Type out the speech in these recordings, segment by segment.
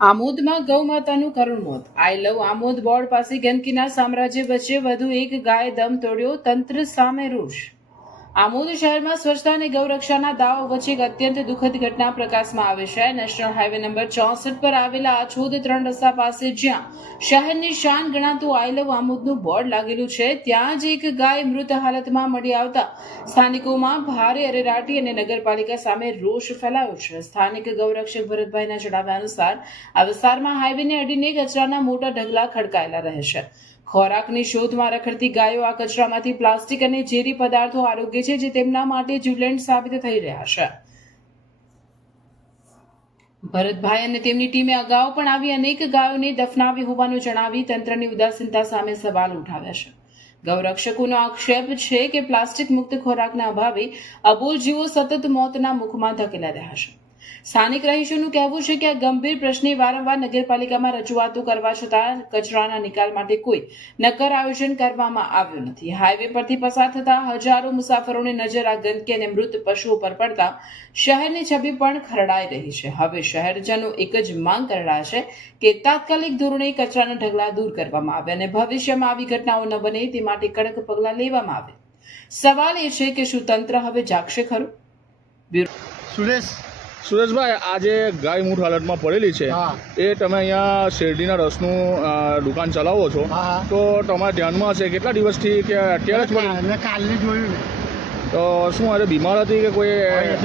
આમોદમાં ગૌમાતાનું કરુણ મોત. આઈ લવ આમોદ બોર્ડ પાસે ગંદકીના સામ્રાજ્ય વચ્ચે વધુ એક ગાય દમ તોડ્યો, તંત્ર સામે રોષ. આમોદ શહેરમાં સ્વચ્છતા અને ગૌરક્ષાના દાવો વચ્ચે એક અત્યંત દુઃખદ ઘટના પ્રકાશમાં આવે છે. નેશનલ હાઈવે નંબર 64 પર આવેલા આછોદ 3 રસ્તા પાસે જ્યાં શહેરની શાન ગણાતું આઈ લવ આમોદનું બોર્ડ લાગેલું છે, ત્યાં જ એક ગાય મૃત હાલતમાં મળી આવતા સ્થાનિકોમાં ભારે અરેરાટી અને નગરપાલિકા સામે રોષ ફેલાયો છે. સ્થાનિક ગૌરક્ષક ભરતભાઈના જણાવ્યા અનુસાર આ વિસ્તારમાં હાઈવેને અડીને કચરાના મોટા ઢગલા ખડકાયેલા રહે છે. ખોરાકની શોધમાં રખડતી ગાયો આ કચરામાંથી પ્લાસ્ટિક અને ઝેરી પદાર્થો આરોગે છે, જે તેમના માટે જીવલેણ સાબિત થઈ રહ્યા છે. ભરતભાઈ અને તેમની ટીમે અગાઉ પણ આવી અનેક ગાયોને દફનાવી હોવાનું જણાવી તંત્રની ઉદાસીનતા સામે સવાલ ઉઠાવ્યા છે. ગૌરક્ષકોનો આક્ષેપ છે કે પ્લાસ્ટિક મુક્ત ખોરાકના અભાવે અબોલ જીવો સતત મોતના મુખમાં ધકેલા રહ્યા છે. સ્થાનિક રહીશોનું કહેવું છે કે આ ગંભીર પ્રશ્ને વારંવાર નગરપાલિકામાં રજૂઆતો કરવા છતાં કચરાના નિકાલ માટે કોઈ નક્કર આયોજન કરવામાં આવ્યું નથી. હાઈવે પરથી પસાર થતા હજારો મુસાફરોની નજર આ ગંદકી અને મૃત પશુઓ પર પડતા શહેરની છબી પણ ખરડાઈ રહી છે. હવે શહેરજનો એક જ માંગ કરી રહ્યા છે કે તાત્કાલિક ધોરણે કચરાના ઢગલા દૂર કરવામાં આવે અને ભવિષ્યમાં આવી ઘટનાઓ ન બને તે માટે કડક પગલાં લેવામાં આવે. સવાલ એ છે કે શું તંત્ર હવે જાગશે ખરું? સુરેશભાઈ, આજે ગાય મૂળ હાલતમાં પડેલી છે, એ તમે અહીંયા શેરડીના રસનું દુકાન ચલાવો છો, તો તમારા ધ્યાનમાં હશે કેટલા દિવસથી કે અત્યારે જ મેં કાલની જોયું તો શું આજે બીમાર હતી કે કોઈ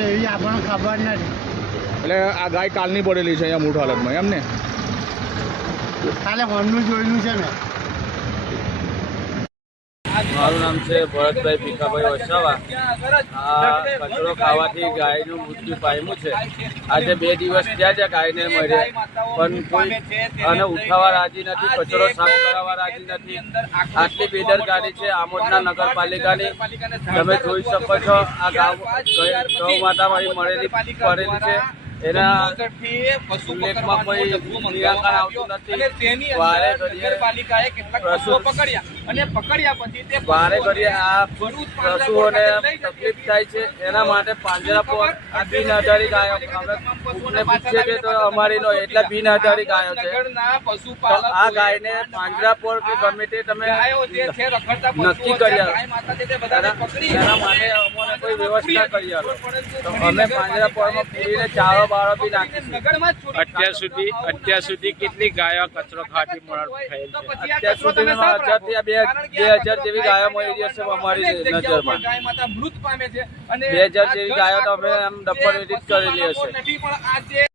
એવી આપણને ખબર નથી. એટલે આ ગાય કાલની પડેલી છે અહીંયા મૂળ હાલતમાં, એમ ને? કાલે હોમનું જોયેલું છે મેં. મારું નામ છે ભરતભાઈ ભીખાભાઈ વસાવા. આ કચરો ખાવાથી ગાયનું મૃત્યુ પામ્યું છે. આજે 2 દિવસ થયા છે ગાયને મર્યા, પણ કોઈ આને ઉઠાવવા રાજી નથી, કચરો સાફ કરાવવા રાજી નથી. આટલી બેદરકારી છે આમોદના નગરપાલિકાની. તમે જોઈ શકો છો આ ગૌ માતા મળેલી પડેલી છે, એના ઉલ્લેખમાં કોઈ નિરાકરણ આવતું નથી. વારે ઘડીએ આ પશુઓને તકલીફ થાય છે, એના માટે પાંજરાપોળ આ બિનઆધારી ગાયો અમે પૂછીએ કે તો અમારી નો એટલે બિનઆધારી ગાયો છે. તો આ ગાયને પાંજરાપોળ કે ગમે તે તમે નક્કી કરી આપો, એના માટે અમને કોઈ વ્યવસ્થા કરી આપો તો અમે પાંજરાપોળમાં પૂરીને ચારો બારો બી નાખીશું. અત્યાર સુધી કેટલી ગાયો કચરો ખાતી થયેલ છે? અત્યાર સુધીમાં 1000 થી 2000 જેવી ગાયો મળી જશે અમારી નજરમાં. 2000 જેવી ગાયો તો અમે આમ ડબ્બર વિધિત કરેલી હશે.